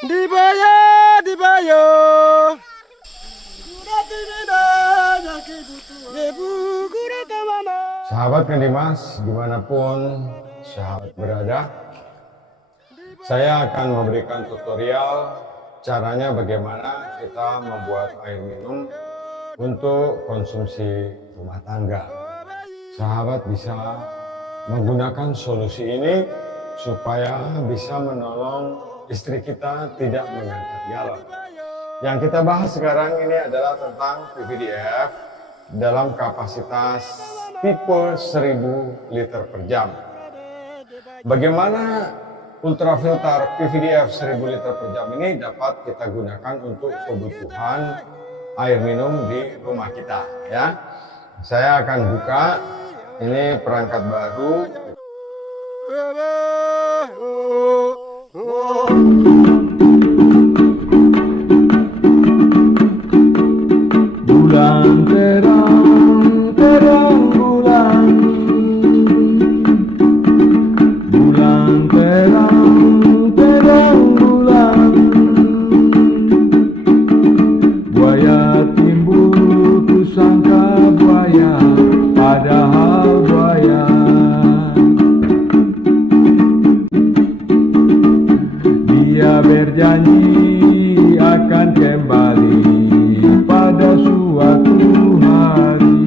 Dibayo. Sahabat Kang Dimas, dimanapun sahabat berada, saya akan memberikan tutorial caranya bagaimana kita membuat air minum untuk konsumsi rumah tangga. Sahabat bisa menggunakan solusi ini supaya bisa menolong istri kita tidak mengangkat galon. Yang kita bahas sekarang ini adalah tentang PVDF dalam kapasitas tipe 1000 liter per jam. Bagaimana ultrafilter PVDF 1000 liter per jam ini dapat kita gunakan untuk kebutuhan air minum di rumah kita, ya. Saya akan buka ini perangkat baru. Bulan terang, terang bulan. Bulan terang, terang bulan. Buaya timbul, kusangka buaya, padahal buaya. Dia berjanji akan kembali pada suatu hari.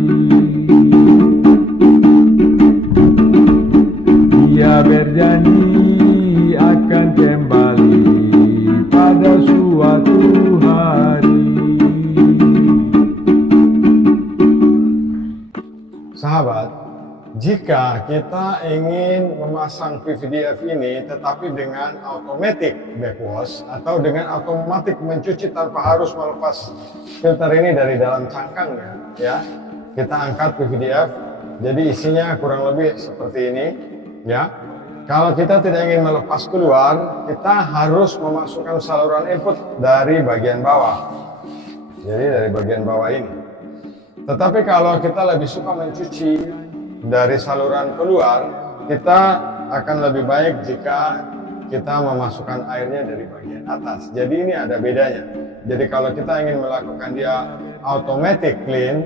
Dia berjanji akan kembali pada suatu hari. Sahabat, jika kita ingin memasang PVDF ini tetapi dengan automatic backwash atau dengan otomatis mencuci tanpa harus melepas filter ini dari dalam cangkangnya, ya, kita angkat PVDF, jadi isinya kurang lebih seperti ini, ya. Kalau kita tidak ingin melepas keluar, kita harus memasukkan saluran input dari bagian bawah, jadi dari bagian bawah ini. Tetapi kalau kita lebih suka mencuci dari saluran keluar, kita akan lebih baik jika kita memasukkan airnya dari bagian atas. Jadi ini ada bedanya. Jadi kalau kita ingin melakukan dia automatic clean,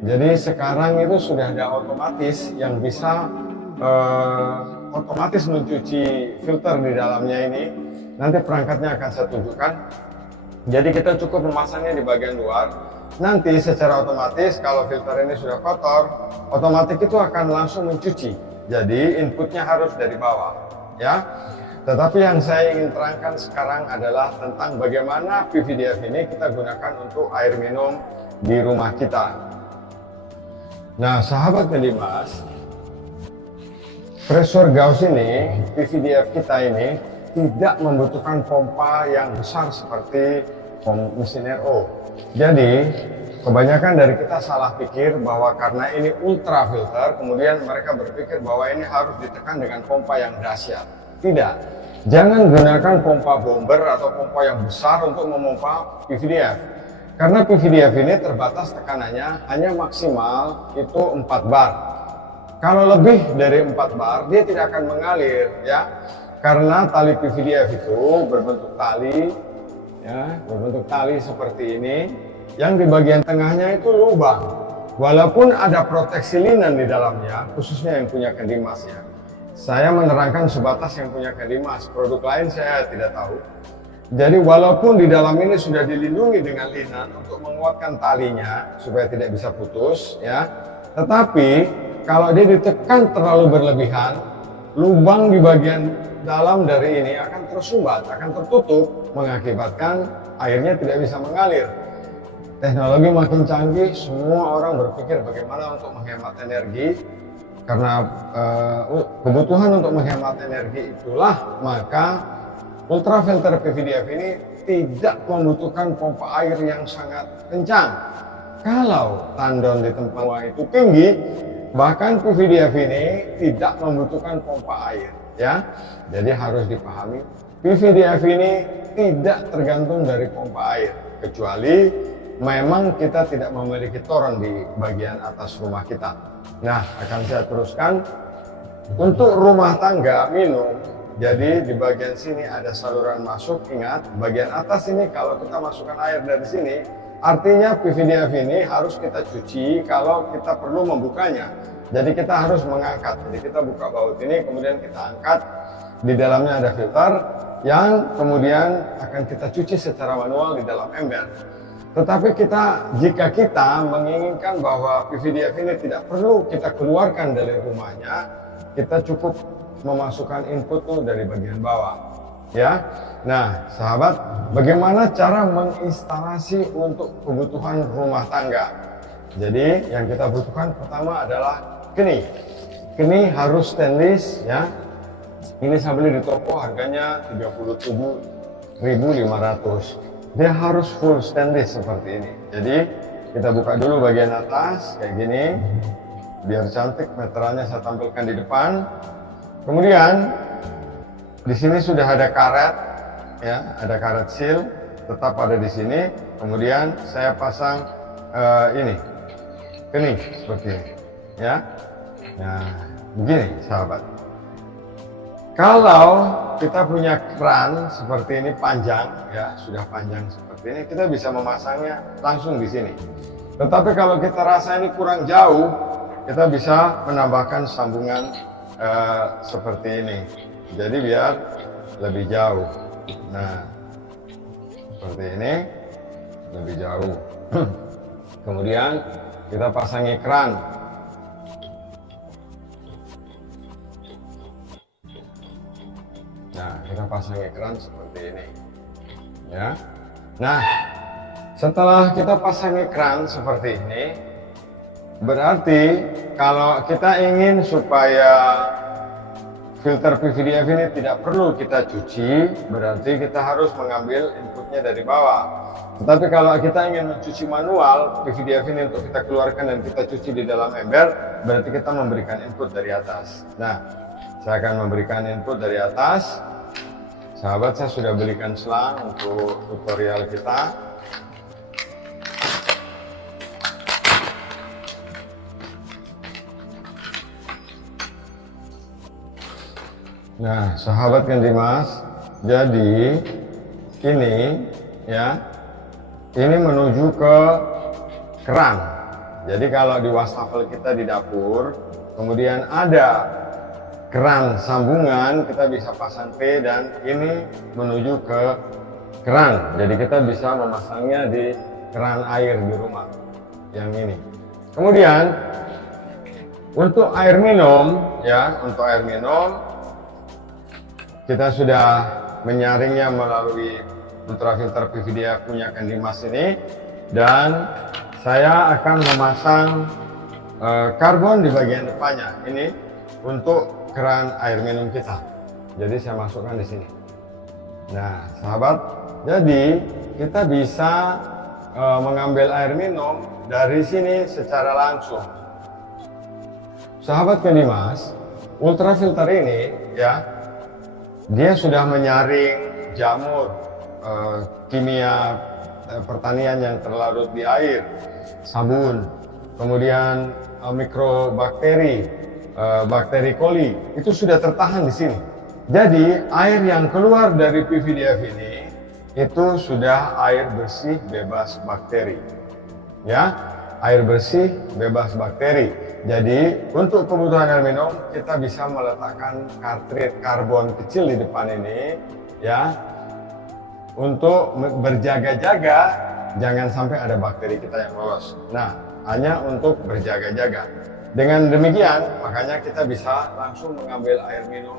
jadi sekarang itu sudah ada otomatis yang bisa otomatis mencuci filter di dalamnya ini. Nanti perangkatnya akan saya tunjukkan. Jadi kita cukup memasangnya di bagian luar. Nanti secara otomatis kalau filter ini sudah kotor, otomatis itu akan langsung mencuci. Jadi inputnya harus dari bawah, ya. Tetapi yang saya ingin terangkan sekarang adalah tentang bagaimana PVDF ini kita gunakan untuk air minum di rumah kita. Nah, sahabat Dimas, pressure gauge ini, PVDF kita ini tidak membutuhkan pompa yang besar seperti mesin RO. Jadi kebanyakan dari kita salah pikir bahwa karena ini ultra filter, kemudian mereka berpikir bahwa ini harus ditekan dengan pompa yang dahsyat. Tidak, jangan gunakan pompa bomber atau pompa yang besar untuk memompa PVDF. Karena PVDF ini terbatas tekanannya hanya maksimal itu 4 bar. Kalau lebih dari 4 bar dia tidak akan mengalir, ya. Karena tali PVDF itu berbentuk tali, ya, berbentuk tali seperti ini, yang di bagian tengahnya itu lubang. Walaupun ada proteksi linen di dalamnya, khususnya yang punya Kang Dimas, ya. Saya menerangkan sebatas yang punya Kang Dimas, produk lain saya tidak tahu. Jadi walaupun di dalam ini sudah dilindungi dengan linen untuk menguatkan talinya supaya tidak bisa putus, ya. Tetapi kalau dia ditekan terlalu berlebihan, lubang di bagian dalam dari ini akan tersumbat, akan tertutup, mengakibatkan airnya tidak bisa mengalir. Teknologi makin canggih, semua orang berpikir bagaimana untuk menghemat energi. Karena kebutuhan untuk menghemat energi itulah maka ultrafilter PVDF ini tidak membutuhkan pompa air yang sangat kencang. Kalau tandon di tempat itu tinggi, bahkan PVDF ini tidak membutuhkan pompa air, ya. Jadi harus dipahami, PVDF ini tidak tergantung dari pompa air, kecuali memang kita tidak memiliki toren di bagian atas rumah kita. Nah, akan saya teruskan. Untuk rumah tangga minum, Jadi di bagian sini ada saluran masuk. Ingat, bagian atas ini kalau kita masukkan air dari sini, artinya PVDF ini harus kita cuci kalau kita perlu membukanya. Jadi kita harus mengangkat. Jadi kita buka baut ini, kemudian kita angkat. Di dalamnya ada filter yang kemudian akan kita cuci secara manual di dalam ember. Tetapi jika kita menginginkan bahwa PVDF ini tidak perlu kita keluarkan dari rumahnya, kita cukup memasukkan input tuh dari bagian bawah, ya. Nah, sahabat, bagaimana cara menginstalasi untuk kebutuhan rumah tangga? Jadi, yang kita butuhkan pertama adalah keni. Keni harus stainless, ya. Ini saya beli di toko, harganya 37.500. Dia harus full stainless seperti ini. Jadi, kita buka dulu bagian atas kayak gini, biar cantik. Meterannya saya tampilkan di depan. Kemudian di sini sudah ada karet, ya, ada karet seal, tetap ada di sini. Kemudian saya pasang ini keni seperti ini, ya. Nah, begini sahabat. Kalau kita punya keran seperti ini panjang, ya, sudah panjang seperti ini, kita bisa memasangnya langsung di sini. Tetapi kalau kita rasa ini kurang jauh, kita bisa menambahkan sambungan seperti ini, jadi biar lebih jauh. Nah, seperti ini lebih jauh. Kemudian kita pasangi keran. Nah, kita pasangi keran seperti ini, ya. Nah, setelah kita pasangi keran seperti ini, berarti kalau kita ingin supaya filter PVDF ini tidak perlu kita cuci, berarti kita harus mengambil inputnya dari bawah. Tetapi kalau kita ingin mencuci manual PVDF ini untuk kita keluarkan dan kita cuci di dalam ember, berarti kita memberikan input dari atas. Nah, saya akan memberikan input dari atas. Sahabat, saya sudah belikan selang untuk tutorial kita. Nah, sahabat yang Dimas, jadi ini, ya, ini menuju ke keran. Jadi kalau di wastafel kita di dapur, kemudian ada keran sambungan, kita bisa pasang T dan ini menuju ke keran. Jadi kita bisa memasangnya di keran air di rumah yang ini. Kemudian untuk air minum, ya, untuk air minum kita sudah menyaringnya melalui ultrafilter PVDF punya Kang Dimas ini, dan saya akan memasang karbon di bagian depannya ini untuk keran air minum kita. Jadi saya masukkan di sini. Nah, sahabat, jadi kita bisa mengambil air minum dari sini secara langsung. Sahabat Kang Dimas, ultrafilter ini, ya, dia sudah menyaring jamur kimia pertanian yang terlarut di air, sabun, kemudian mikrobakteri, bakteri coli, itu sudah tertahan di sini. Jadi air yang keluar dari PVDF ini itu sudah air bersih bebas bakteri, ya, air bersih bebas bakteri. Jadi untuk kebutuhan air minum kita bisa meletakkan kartrid karbon kecil di depan ini, ya, untuk berjaga-jaga jangan sampai ada bakteri kita yang lolos. Nah, hanya untuk berjaga-jaga. Dengan demikian, makanya kita bisa langsung mengambil air minum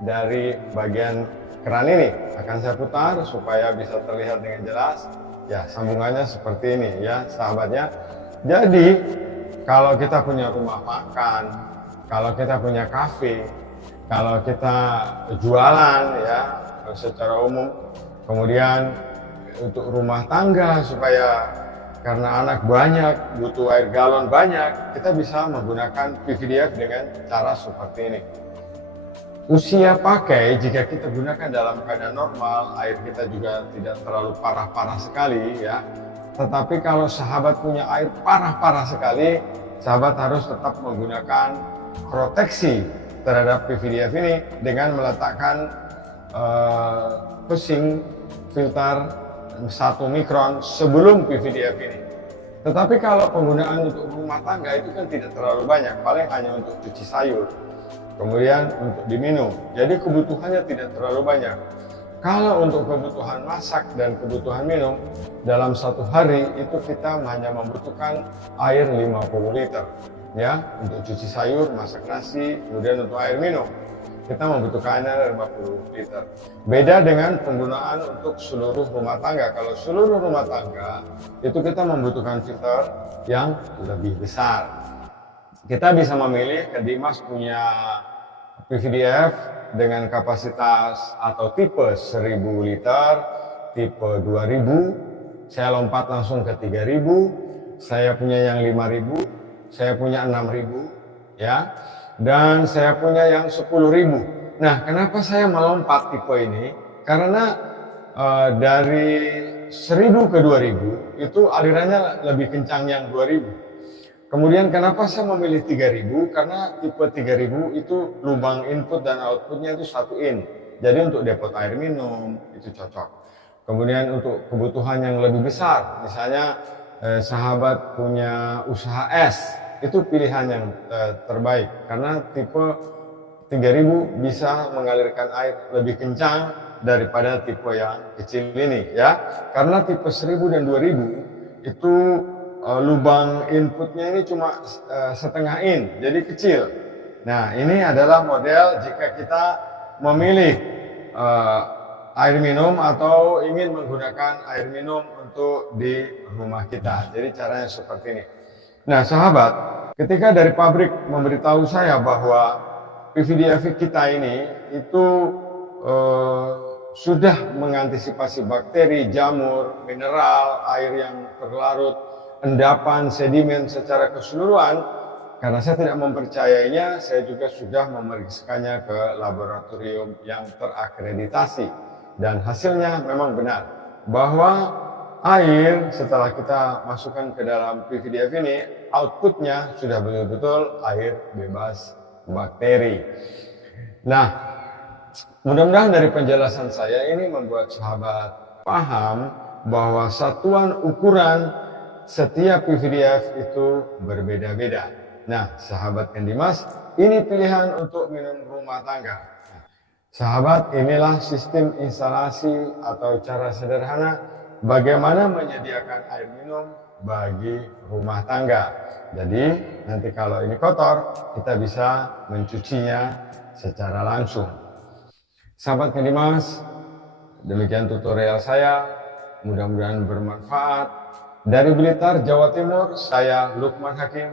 dari bagian keran ini. Akan saya putar supaya bisa terlihat dengan jelas. Ya, sambungannya seperti ini, ya, sahabatnya. Jadi kalau kita punya rumah makan, kalau kita punya kafe, kalau kita jualan, ya, secara umum, kemudian untuk rumah tangga supaya karena anak banyak, butuh air galon banyak, kita bisa menggunakan PVDF dengan cara seperti ini. Usia pakai, jika kita gunakan dalam keadaan normal, air kita juga tidak terlalu parah-parah sekali, ya. Tetapi kalau sahabat punya air parah-parah sekali, sahabat harus tetap menggunakan proteksi terhadap PVDF ini dengan meletakkan pusing filter 1 mikron sebelum PVDF ini. Tetapi kalau penggunaan untuk rumah tangga itu kan tidak terlalu banyak, paling hanya untuk cuci sayur, kemudian untuk diminum. Jadi kebutuhannya tidak terlalu banyak. Kalau untuk kebutuhan masak dan kebutuhan minum, dalam 1 hari itu kita hanya membutuhkan air 50 liter. Ya, untuk cuci sayur, masak nasi, kemudian untuk air minum, kita membutuhkan air 50 liter. Beda dengan penggunaan untuk seluruh rumah tangga. Kalau seluruh rumah tangga, itu kita membutuhkan filter yang lebih besar. Kita bisa memilih, Dimas punya PVDF dengan kapasitas atau tipe 1000 liter, tipe 2000, saya lompat langsung ke 3000, saya punya yang 5000, saya punya 6000, ya, dan saya punya yang 10.000. Nah, kenapa saya melompat tipe ini? Karena dari 1000 ke 2000 itu alirannya lebih kencang yang 2000. Kemudian kenapa saya memilih 3000? Karena tipe 3000 itu lubang input dan outputnya itu 1 in. Jadi untuk depot air minum itu cocok. Kemudian untuk kebutuhan yang lebih besar, misalnya sahabat punya usaha es, itu pilihan yang terbaik. Karena tipe 3000 bisa mengalirkan air lebih kencang daripada tipe yang kecil ini, ya. Karena tipe 1000 dan 2000 itu lubang inputnya ini cuma setengah in, jadi kecil. Nah, ini adalah model jika kita memilih air minum atau ingin menggunakan air minum untuk di rumah kita. Jadi caranya seperti ini. Nah, sahabat, ketika dari pabrik memberitahu saya bahwa PVDF kita ini itu sudah mengantisipasi bakteri, jamur, mineral, air yang terlarut, endapan, sedimen secara keseluruhan, karena saya tidak mempercayainya, saya juga sudah memeriksanya ke laboratorium yang terakreditasi. Dan hasilnya memang benar, bahwa air setelah kita masukkan ke dalam PVDF ini, outputnya sudah betul-betul air bebas bakteri. Nah, mudah-mudahan dari penjelasan saya ini membuat sahabat paham bahwa satuan ukuran setiap PVDF itu berbeda-beda. Nah, sahabat Dimas, ini pilihan untuk minum rumah tangga. Sahabat, inilah sistem instalasi atau cara sederhana bagaimana menyediakan air minum bagi rumah tangga. Jadi, nanti kalau ini kotor, kita bisa mencucinya secara langsung. Sahabat Dimas, demikian tutorial saya. Mudah-mudahan bermanfaat. Dari Blitar, Jawa Timur, saya Lukman Hakim.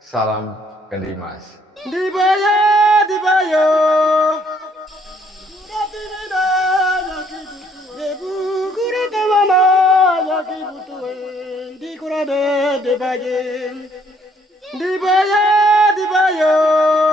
Salam Dimas. Dibayar, dibayar. Dibayar, dibayar.